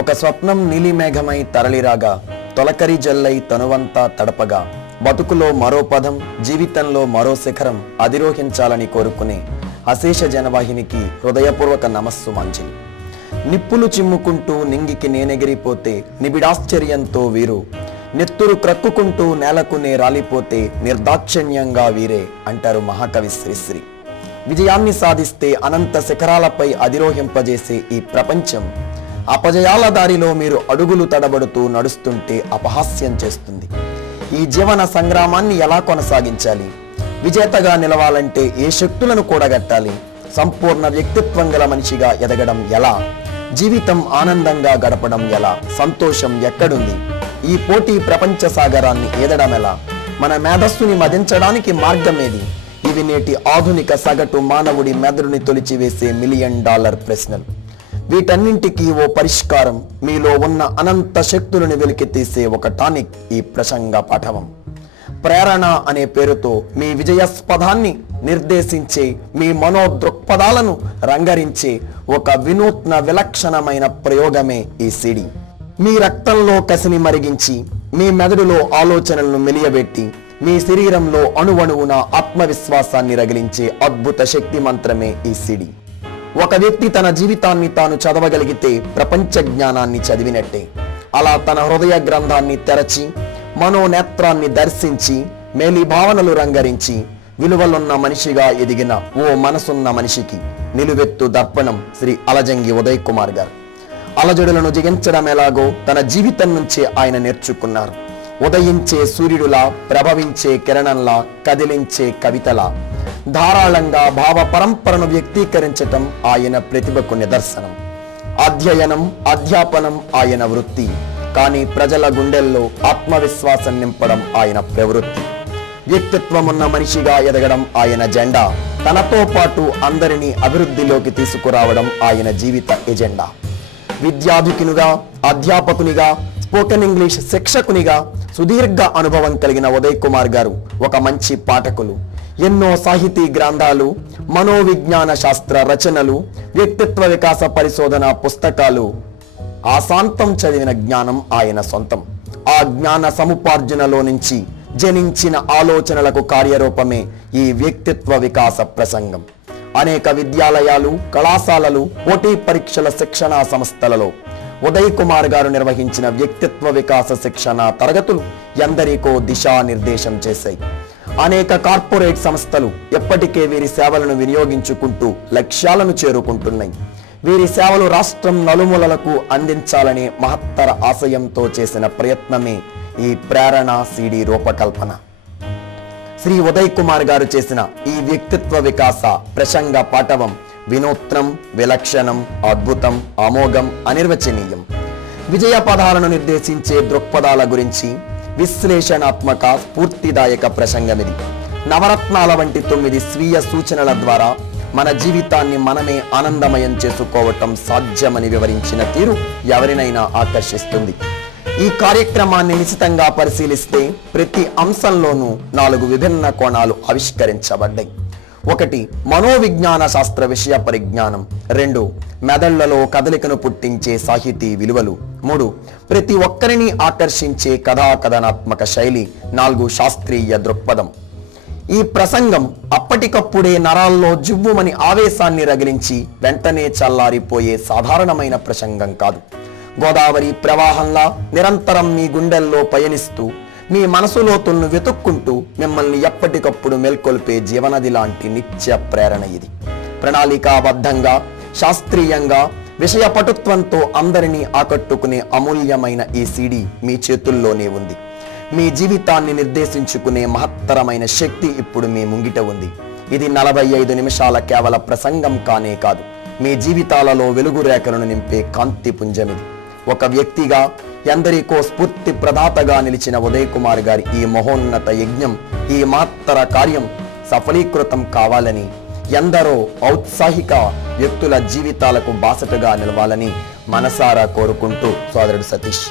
ఒక స్వప్నం నీలిమేఘమై తరలిరాగా తొలకరి జల్లై తనువంతా తడపగా బతుకులో మరో పదం జీవితంలో మరో శిఖరం అధిరోహించాలని కోరుకునే అశేష జనవాహినికి హృదయపూర్వక నమస్సు మంచిది. నిప్పులు చిమ్ముకుంటూ నింగికి నేనెగిరిపోతే నిబిడాశ్చర్యంతో వీరు, నెత్తురు క్రక్కుకుంటూ నేలకునే రాలిపోతే నిర్దాక్షిణ్యంగా వీరే అంటారు మహాకవి శ్రీశ్రీ. విజయాన్ని సాధిస్తే అనంత శిఖరాలపై అధిరోహింపజేసే ఈ ప్రపంచం అపజయాల దారిలో మీరు అడుగులు తడబడుతూ నడుస్తుంటే అపహాస్యం చేస్తుంది. ఈ జీవన సంగ్రామాన్ని ఎలా కొనసాగించాలి? విజేతగా నిలవాలంటే ఏ శక్తులను కూడగట్టాలి? సంపూర్ణ వ్యక్తిత్వం గల మనిషిగా ఎదగడం ఎలా? జీవితం ఆనందంగా గడపడం ఎలా? సంతోషం ఎక్కడుంది? ఈ పోటీ ప్రపంచ సాగరాన్ని ఏదడం ఎలా? మన మేధస్సుని మదించడానికి మార్గమేది? ఇవి నేటి ఆధునిక సగటు మానవుడి మెదడుని తొలిచివేసే $1 మిలియన్ ప్రశ్నలు. వీటన్నింటికీ ఓ పరిష్కారం, మీలో ఉన్న అనంత శక్తులను వెలికితీసే ఒక టానిక్ ఈ ప్రసంగ పాఠవం. ప్రేరణ అనే పేరుతో మీ విజయస్పదాన్ని నిర్దేశించే, మీ మనోదృక్పథాలను రంగరించే ఒక వినూత్న విలక్షణమైన ప్రయోగమే ఈ సిడి. మీ రక్తంలో కసిని మరిగించి, మీ మెదడులో ఆలోచనలను మెలియబెట్టి, మీ శరీరంలో అణువణువున ఆత్మవిశ్వాసాన్ని రగిలించే అద్భుత శక్తి మంత్రమే ఈ సిడి. ఒక వ్యక్తి తన జీవితాన్ని తాను చదవగలిగితే ప్రపంచ జ్ఞానాన్ని చదివినట్టే. అలా తన హృదయ గ్రంథాన్ని తెరచి, మనోనేత్రాన్ని దర్శించి, మేలి భావనలు రంగరించి, విలువలున్న మనిషిగా ఎదిగిన ఓ మనసున్న మనిషికి నిలువెత్తు దర్పణం శ్రీ అలజంగి ఉదయ్ కుమార్ గారు. అలజడులను జయించడం ఎలాగో తన జీవితం నుంచే ఆయన నేర్చుకున్నారు. ఉదయించే సూర్యుడులా, ప్రభవించే కిరణంలా, కదిలించే కవితలా ధారాళంగా భావ పరంపరను వ్యక్తీకరించటం ఆయన ప్రతిభకు నిదర్శనం. అధ్యయనం, అధ్యాపనం ఆయన వృత్తి, కానీ ప్రజల గుండెల్లో ఆత్మవిశ్వాసం నింపడం ఆయన ప్రవృత్తి. వ్యక్తిత్వం ఉన్న మనిషిగా ఎదగడం ఆయన జెండా. తనతో పాటు అందరినీ అభివృద్ధిలోకి తీసుకురావడం ఆయన జీవిత ఎజెండా. విద్యాధికునిగా, అధ్యాపకునిగా, స్పోకెన్ ఇంగ్లీష్ శిక్షకునిగా సుదీర్ఘ అనుభవం కలిగిన ఉదయ్ కుమార్ గారు ఒక మంచి పాఠకులు. ఎన్నో సాహితీ గ్రంథాలు, మనోవిజ్ఞాన శాస్త్ర రచనలు, వ్యక్తిత్వ వికాస పరిశోధన పుస్తకాలు, ఆశాంతం చదివిన జ్ఞానం ఆయన సొంతం. ఆ జ్ఞాన సముపార్జనలో నుంచి జనించిన ఆలోచనలకు కార్యరూపమే ఈ వ్యక్తిత్వ వికాస ప్రసంగం. అనేక విద్యాలయాలు, కళాశాలలు, పోటీ పరీక్షల శిక్షణా సంస్థలలో ఉదయ్ కుమార్ గారు నిర్వహించిన వ్యక్తిత్వ వికాస శిక్షణ తరగతులు ఎందరికో దిశానిర్దేశం చేశాయి. అనేక కార్పొరేట్ సంస్థలు ఎప్పటికే వీరి సేవలను వినియోగించుకుంటూ లక్ష్యాలను చేరుకుంటున్నాయి. వీరి సేవలు రాష్ట్రం నలుమూలలకు అందించాలనే మహత్తర ఆశయంతో చేసిన ప్రయత్నమే ఈ ప్రేరణ సిడి రూపకల్పన. శ్రీ ఉదయ్ కుమార్ గారు చేసిన ఈ వ్యక్తిత్వ వికాస ప్రసంగ పాఠవం వినూత్నం, విలక్షణం, అద్భుతం, అమోఘం, అనిర్వచనీయం. విజయ పదాలను నిర్దేశించే దృక్పథాల గురించి విశ్లేషణాత్మక, స్ఫూర్తిదాయక ప్రసంగమిది. నవరత్నాల వంటి 9 స్వీయ సూచనల ద్వారా మన జీవితాన్ని మనమే ఆనందమయం చేసుకోవటం సాధ్యమని వివరించిన తీరు ఎవరినైనా ఆకర్షిస్తుంది. ఈ కార్యక్రమాన్ని నిశితంగా పరిశీలిస్తే ప్రతి అంశంలోనూ 4 విభిన్న కోణాలు ఆవిష్కరించబడ్డాయి. 1. మనోవిజ్ఞాన శాస్త్ర విషయ పరిజ్ఞానం. 2. మెదళ్లలో కదలికను పుట్టించే సాహితీ విలువలు. 3. ప్రతి ఒక్కరిని ఆకర్షించే కథాకథనాత్మక శైలి. 4. శాస్త్రీయ దృక్పథం. ఈ ప్రసంగం అప్పటికప్పుడే నరాల్లో జువ్వుమని ఆవేశాన్ని రగిలించి వెంటనే చల్లారిపోయే సాధారణమైన ప్రసంగం కాదు. గోదావరి ప్రవాహంలా నిరంతరం మీ గుండెల్లో పయనిస్తూ, మీ మనసులోతులను వెతుక్కుంటూ మిమ్మల్ని ఎప్పటికప్పుడు మేల్కొల్పే జీవనది లాంటి నిత్య ప్రేరణ ఇది. ప్రణాళికాబద్ధంగా, శాస్త్రీయంగా, విషయ పటుత్వంతో అందరినీ ఆకట్టుకునే అమూల్యమైన ఈ సిడి మీ చేతుల్లోనే ఉంది. మీ జీవితాన్ని నిర్దేశించుకునే మహత్తరమైన శక్తి ఇప్పుడు మీ ముంగిట ఉంది. ఇది 45 నిమిషాల కేవల ప్రసంగం కానే కాదు, మీ జీవితాలలో వెలుగు రేఖలను నింపే కాంతి పుంజమిది. ఒక వ్యక్తిగా ఎందరికో స్ఫూర్తి ప్రదాతగా నిలిచిన ఉదయ్ కుమార్ గారి ఈ మహోన్నత యజ్ఞం, ఈ మహత్తర కార్యం సఫలీకృతం కావాలని, ఎందరో ఔత్సాహిక వ్యక్తుల జీవితాలకు బాసటగా నిలవాలని మనసారా కోరుకుంటూ సోదరుడు సతీష్.